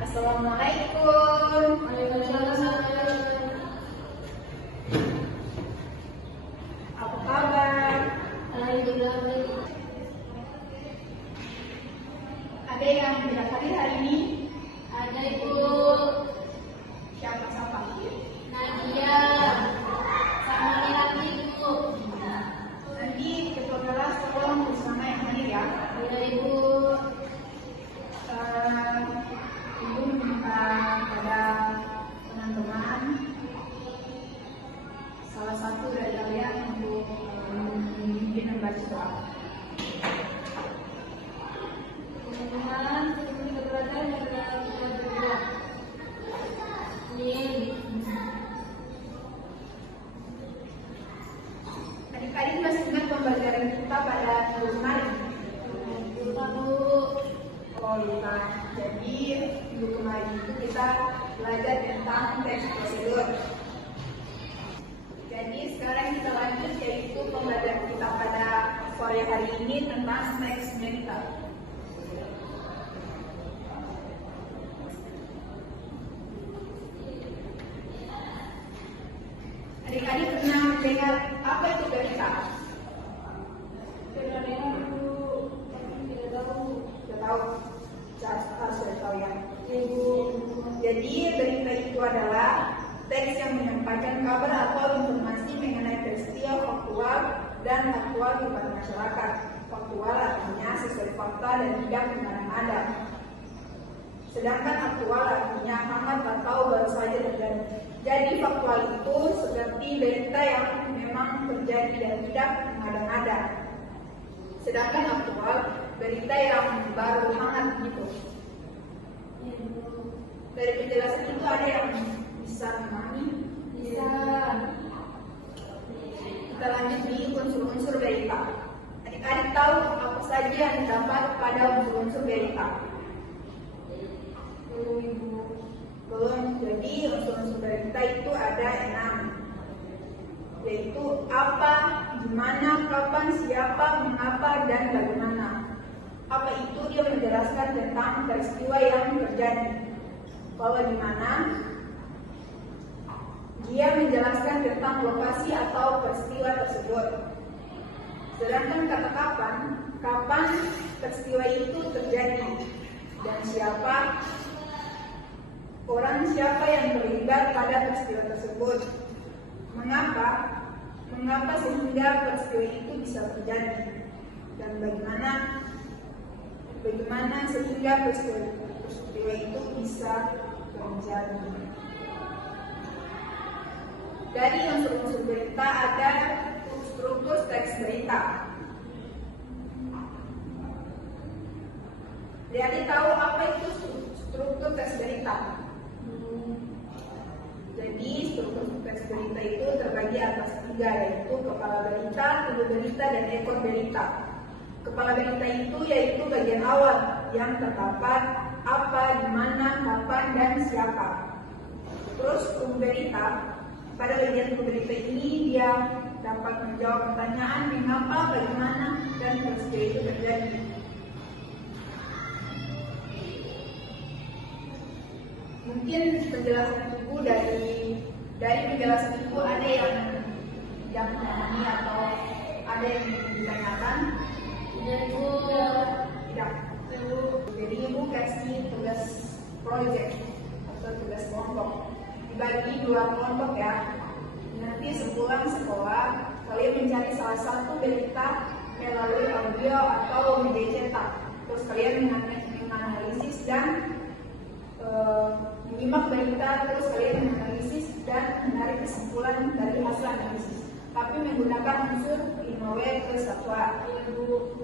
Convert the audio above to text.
Assalamualaikum. Waalaikumsalam. Apa kabar? Alhamdulillah baik. Ada yang tidak hadir hari ini? Ada Ibu Siapa? Nadia sama Nirati Ibu. Nanti ketua kelas tolong bersama yang hadir ya. Ada Ibu. Ibu minta pada teman-teman salah satu dari kalian untuk memimpin membaca doa. Teman-teman, kita belajar adalah kita berdoa. Amin. Adik-adik masih ingat pembelajaran kita pada minggu kemarin? Lupa Bu. Oh lupa. Jadi minggu kemarin itu kita belajar tentang teks prosedur. Jadi sekarang kita lanjut yaitu pembelajaran kita pada sore hari ini tentang teks medical. Adik-adik pernah mendengar apa itu berita? Pernah dengar Bu, tapi tidak tahu. Sudah tahu? Harus sudah tahu ya. Ibu. Jadi berita itu adalah teks yang menyampaikan kabar atau informasi mengenai peristiwa faktual dan aktual kepada masyarakat. Faktual artinya sesuai fakta dan tidak mengada-ngada. Sedangkan aktual artinya hangat atau baru saja terjadi. Jadi faktual itu seperti berita yang memang terjadi dan tidak mengada-ngada. Sedangkan aktual berita yang baru hangat gitu. Ibu. Dari penjelasan itu ada yang bisa memahami? Bisa. Kita lanjut di unsur-unsur berita. Adik-adik tahu apa saja yang terdapat pada unsur-unsur berita? Belum Ibu. Belum. Jadi unsur-unsur berita itu ada 6, yaitu apa, gimana, kapan, siapa, mengapa, dan bagaimana. Apa itu dia menjelaskan tentang peristiwa yang terjadi. Kalau di mana dia menjelaskan tentang lokasi atau peristiwa tersebut. Sedangkan kata kapan peristiwa itu terjadi, dan siapa, orang siapa yang terlibat pada peristiwa tersebut. Mengapa sehingga peristiwa itu bisa terjadi, dan bagaimana sehingga peristiwa itu bisa terjadi. Dari unsur-unsur berita ada struktur teks berita. Jadi tahu apa itu struktur teks berita? Jadi struktur teks berita itu terbagi atas 3, yaitu kepala berita, tubuh berita, dan ekor berita. Kepala berita itu yaitu bagian awal yang terdapat apa, di mana, kapan, dan siapa. Terus tubuh berita, pada bagian tubuh berita ini dia dapat menjawab pertanyaan mengapa, bagaimana, dan peristiwa itu terjadi. Mungkin penjelasan ibu dari penjelasan ibu ada yang memahami atau ada yang ditanyakan? Tidak Ibu. Tidak. Jadi ibu kasih tugas project atau tugas kelompok. Dibagi 2 kelompok ya. Nanti sepulang sekolah kalian mencari salah satu berita melalui audio atau media cetak. Terus kalian menganalisis dan menyimak berita, terus kalian menganalisis dan menarik kesimpulan dari hasil analisis. Tapi menggunakan unsur 5W plus 1A. Ibu.